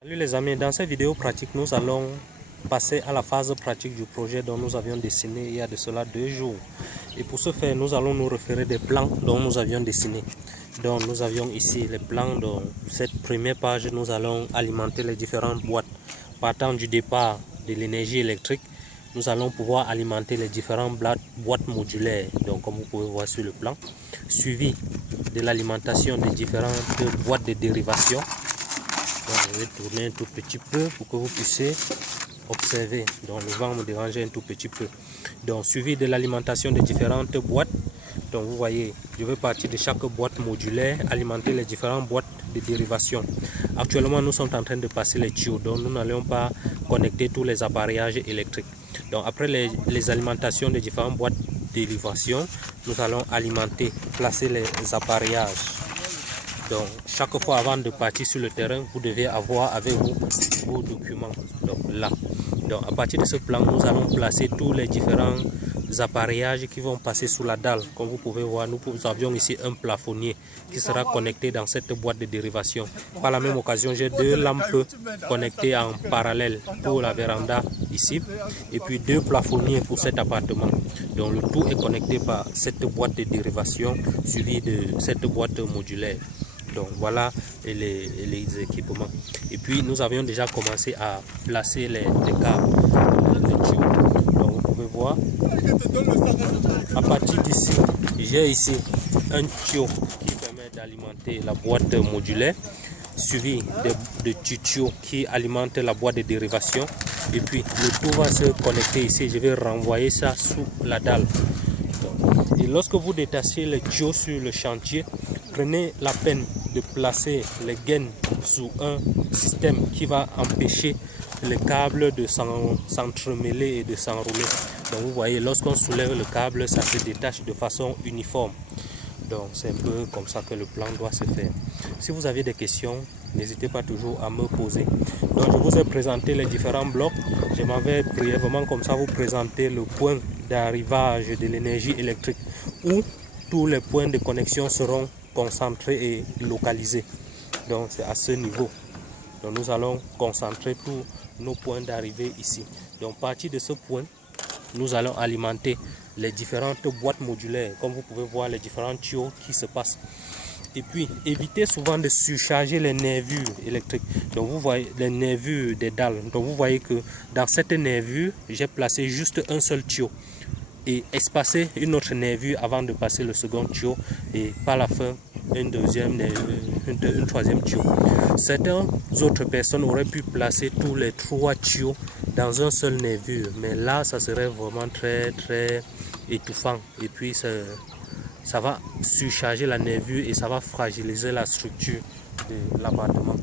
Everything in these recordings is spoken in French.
Salut les amis, dans cette vidéo pratique, nous allons passer à la phase pratique du projet dont nous avions dessiné il y a de cela 2 jours. Et pour ce faire, nous allons nous référer des plans dont nous avions dessiné. Donc nous avions ici les plans. Dans cette première page, nous allons alimenter les différentes boîtes. Partant du départ de l'énergie électrique, nous allons pouvoir alimenter les différentes boîtes modulaires, donc comme vous pouvez voir sur le plan, suivi de l'alimentation des différentes boîtes de dérivation. Donc, je vais tourner un tout petit peu pour que vous puissiez observer. Donc le vent me dérangeait un tout petit peu. Donc suivi de l'alimentation des différentes boîtes. Donc vous voyez, je vais partir de chaque boîte modulaire, alimenter les différentes boîtes de dérivation. Actuellement, nous sommes en train de passer les tuyaux, donc nous n'allons pas connecter tous les appareillages électriques. Donc après les alimentations des différentes boîtes de dérivation, nous allons alimenter, placer les appareillages. Donc chaque fois avant de partir sur le terrain, vous devez avoir avec vous vos documents. Donc là, donc à partir de ce plan, nous allons placer tous les différents appareillages qui vont passer sous la dalle. Comme vous pouvez voir, nous avions ici un plafonnier qui sera connecté dans cette boîte de dérivation. Par la même occasion, j'ai 2 lampes connectées en parallèle pour la véranda ici, et puis 2 plafonniers pour cet appartement. Donc le tout est connecté par cette boîte de dérivation suivie de cette boîte modulaire. Donc voilà les équipements. Et puis nous avions déjà commencé à placer les câbles, les tuyaux. Donc vous pouvez voir, à partir d'ici, j'ai ici un tuyau qui permet d'alimenter la boîte modulaire, suivi de tuyaux qui alimentent la boîte de dérivation. Et puis le tout va se connecter ici. Je vais renvoyer ça sous la dalle. Et lorsque vous détachez les tuyaux sur le chantier, prenez la peine de placer les gaines sous un système qui va empêcher les câbles de s'entremêler et de s'enrouler. Donc vous voyez, lorsqu'on soulève le câble, ça se détache de façon uniforme. Donc c'est un peu comme ça que le plan doit se faire. Si vous avez des questions, n'hésitez pas toujours à me poser. Donc je vous ai présenté les différents blocs. Je m'en vais brièvement comme ça vous présenter le point d'arrivage de l'énergie électrique où tous les points de connexion seront concentrés et localisés. Donc c'est à ce niveau. Donc nous allons concentrer tous nos points d'arrivée ici. Donc à partir de ce point, nous allons alimenter les différentes boîtes modulaires. Comme vous pouvez voir, les différents tuyaux qui se passent. Et puis évitez souvent de surcharger les nervures électriques. Donc vous voyez les nervures des dalles. Donc vous voyez que dans cette nervure, j'ai placé juste un seul tuyau et espacer une autre nervure avant de passer le second tuyau, et par la fin une troisième tuyau. Certaines autres personnes auraient pu placer tous les 3 tuyaux dans un seul nervure, mais là ça serait vraiment très étouffant, et puis ça va surcharger la nervure et ça va fragiliser la structure de l'appartement.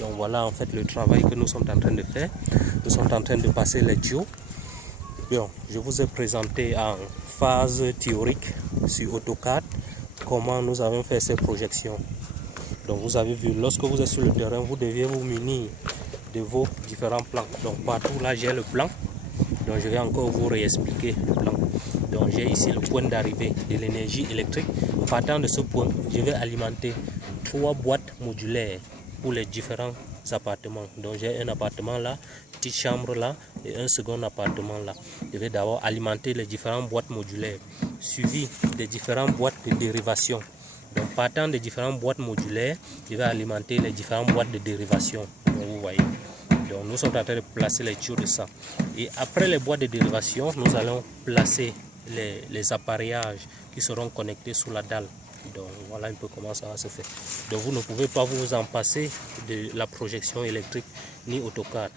Donc voilà en fait le travail que nous sommes en train de faire. Nous sommes en train de passer les tuyaux. Bien, je vous ai présenté en phase théorique sur AutoCAD comment nous avons fait ces projections. Donc vous avez vu, lorsque vous êtes sur le terrain, vous deviez vous munir de vos différents plans. Donc partout là j'ai le plan. Donc je vais encore vous réexpliquer le plan. Donc j'ai ici le point d'arrivée de l'énergie électrique. Partant de ce point, je vais alimenter 3 boîtes modulaires pour les différents appartements. Donc j'ai un appartement là, petite chambre là et un second appartement là. Je vais d'abord alimenter les différentes boîtes modulaires, suivi des différentes boîtes de dérivation. Donc partant des différentes boîtes modulaires, je vais alimenter les différentes boîtes de dérivation. Donc, vous voyez. Donc nous sommes en train de placer les tuyaux de ça. Et après les boîtes de dérivation, nous allons placer les appareillages qui seront connectés sous la dalle. Donc voilà un peu comment ça va se faire. Donc vous ne pouvez pas vous en passer de la projection électrique ni AutoCAD.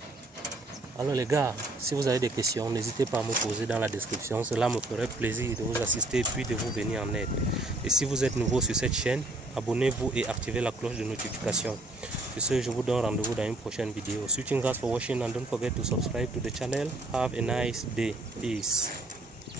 Alors les gars, si vous avez des questions, n'hésitez pas à me poser dans la description. Cela me ferait plaisir de vous assister puis de vous venir en aide. Et si vous êtes nouveau sur cette chaîne, abonnez-vous et activez la cloche de notification. Sur ce, je vous donne rendez-vous dans une prochaine vidéo. Switching guys for watching and don't forget to subscribe to the channel. Have a nice day. Peace.